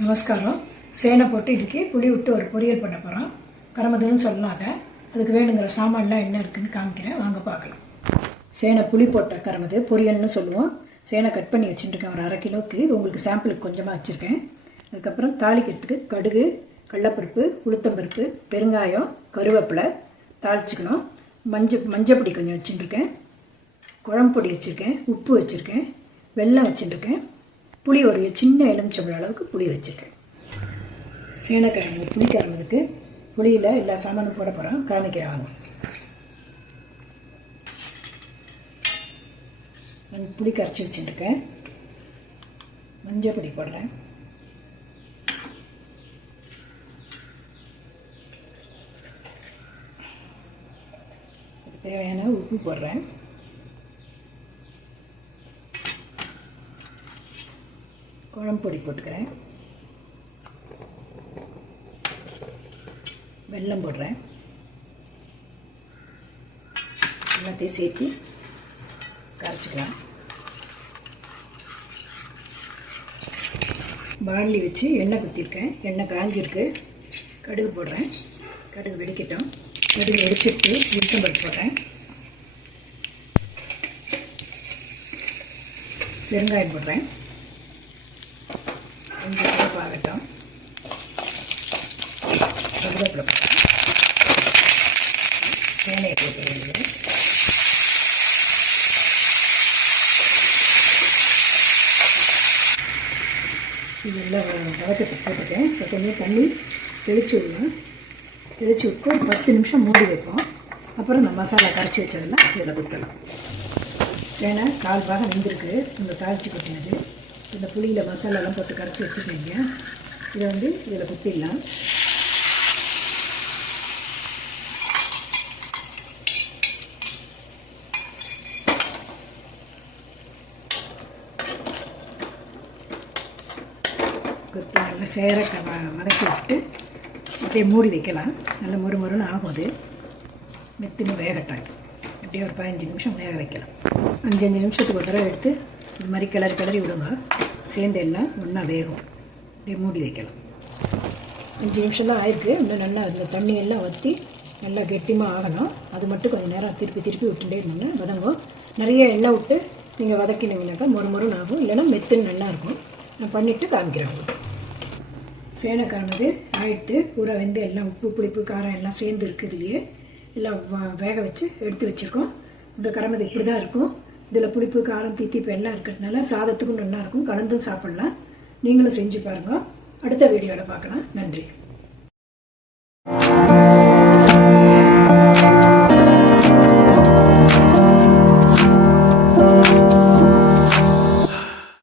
நமஸ்காரம். சேனை போட்டு இன்றைக்கி புளி விட்டு ஒரு பொரியல் பண்ண போகிறோம். கரமதுன்னு சொல்லலாம். அதுக்கு வேணுங்கிற சாமான்லாம் என்ன இருக்குதுன்னு காமிக்கிறேன், வாங்க பார்க்கலாம். சேனை புளி போட்ட கரமது பொரியல்னு சொல்லுவோம். சேனை கட் பண்ணி வச்சுட்டுருக்கேன் ஒரு 1/2 கிலோவுக்கு. இது உங்களுக்கு சாம்பிளுக்கு கொஞ்சமாக வச்சுருக்கேன். அதுக்கப்புறம் தாளிக்கிறதுக்கு கடுகு, கடலப்பருப்பு, உளுத்தம்பருப்பு, பெருங்காயம், கருவேப்பிலை தாளிச்சிக்கணும். மஞ்சப்பொடி கொஞ்சம் வச்சுட்டுருக்கேன். குழம்பு பொடி வச்சுருக்கேன். உப்பு வச்சுருக்கேன். வெல்லம் வச்சுட்டுருக்கேன். புளி ஒரு சின்ன எலுமிச்சம்பழம் அளவுக்கு புளி வச்சுருக்கேன். சேனைக்கிழங்கு புளி கரமதுக்கு புளியில் எல்லா சாமானும் போட போகிறோம், காமிக்கிறேன் வாங்க. புளி கரைச்சி வச்சுட்டுருக்கேன். மஞ்சள் பொடி போடுறேன். தேவையான உப்பு போடுறேன். குழம்பு பொடி போட்டுக்கிறேன். வெல்லம் போடுறேன். எல்லாத்தையும் சேர்த்து கரைச்சிக்கலாம். பாண்லி வச்சு எண்ணெய் குத்திருக்கேன். எண்ணெய் காஞ்சிருக்கு. கடுகு போடுறேன். கடுகு வெடிக்கட்டும். கடுகு வெடிச்சிட்டு உளுத்தம்பருப்பு போடுறேன். பெருங்காயம் போடுறேன். கொஞ்சம் சிறப்பாகட்டும். கருவேப்பிலை போடுறேன். சேனையை போட்டு வேண்டியது. இதெல்லாம் வதக்கத்தை போட்டுட்டேன். இப்போ கொஞ்சம் தண்ணி தெளித்து விடணும். தெளித்து விட்டு ஒரு 10 நிமிஷம் மூடி வைப்போம். அப்புறம் இந்த மசாலா கரைச்சி வச்சதெல்லாம் இதில் கொடுத்துடலாம். சேனை 1/4 பாகம் வெந்திருக்கு. இந்த தாளித்து கொட்டினது இந்த புளியில் மசாலாலாம் போட்டு கரைச்சி வச்சுருக்கீங்க. இதை இதில் குத்திடலாம். குத்தி நல்லா சேர வதக்கி விட்டு அப்படியே மூடி வைக்கலாம். நல்லா மொறுன்னு ஆகும். அது மெத்துன்னு வேகட்டும். அப்படியே ஒரு 15 நிமிஷம் வேக வைக்கலாம். 5 நிமிஷத்துக்கு ஒரு தடவை எடுத்து இது மாதிரி கிளறி விடுங்க. சேர்ந்து எல்லாம் ஒன்றா வேகும். அப்படியே மூடி வைக்கலாம். 5 நிமிஷம் தான் ஆயிருக்கு. இன்னும் நல்லா இந்த தண்ணியெல்லாம் வற்றி நல்லா கெட்டிமாக ஆகணும். அது மட்டும் கொஞ்சம் நேரம் திருப்பி விட்டுட்டே இருந்தோம்னா வதங்கும். நிறைய எண்ணெய் விட்டு நீங்கள் வதக்கினீங்கனாக்கா மொறுன்னு ஆகும். இல்லைன்னா மெத்துன்னு நல்லாயிருக்கும். நான் பண்ணிவிட்டு காமிக்கிறேன். சேனை கரமது ஆயிட்டு பூரா வெந்து எல்லாம் உப்பு, புளிப்பு, காரம் எல்லாம் சேர்ந்து இருக்குது. இதுலேயே எல்லாம் வேக வச்சு எடுத்து வச்சுருக்கோம். இந்த கரமது இப்படி தான் இருக்கும். இதில் புளிப்பு, காரம், தீத்திப்பு எல்லாம் இருக்கிறதுனால சாதத்துக்கும் நல்லாயிருக்கும். கலந்தும் சாப்பிட்லாம். நீங்களும் செஞ்சு பாருங்கள். அடுத்த வீடியோவில் பார்க்கலாம். நன்றி.